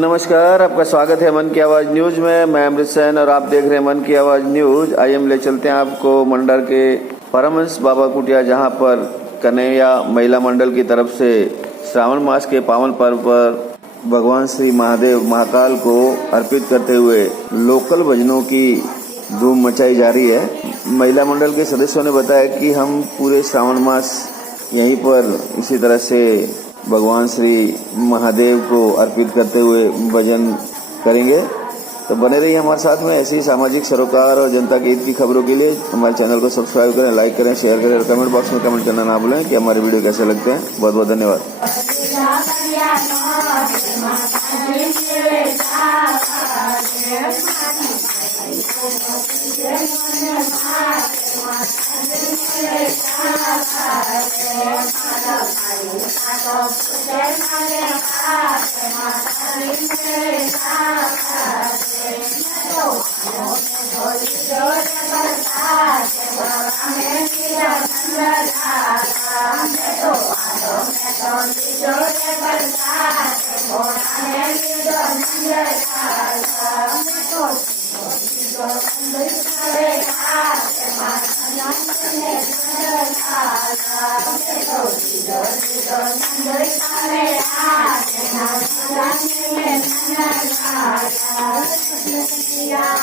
नमस्कार, आपका स्वागत है मन की आवाज़ न्यूज़ में। मैं अमृत सैन और आप देख रहे हैं मन की आवाज़ न्यूज़। आइए हम ले चलते हैं आपको मंडल के परमहंस बाबा कुटिया, जहां पर कन्हैया महिला मंडल की तरफ से श्रावण मास के पावन पर्व पर भगवान श्री महादेव महाकाल को अर्पित करते हुए लोकल भजनों की धूम मचाई जा रही है। महिला मंडल के सदस्यों ने बताया कि हम पूरे श्रावण मास यहीं पर इसी तरह से भगवान श्री महादेव को अर्पित करते हुए भजन करेंगे। तो बने रहिए हमारे साथ में। ऐसी सामाजिक सरोकार और जनता के हित की खबरों के लिए हमारे चैनल को सब्सक्राइब करें, लाइक करें, शेयर करें और कमेंट बॉक्स में कमेंट करना ना भूलें कि हमारे वीडियो कैसे लगते हैं। बहुत बहुत धन्यवाद। Yeah.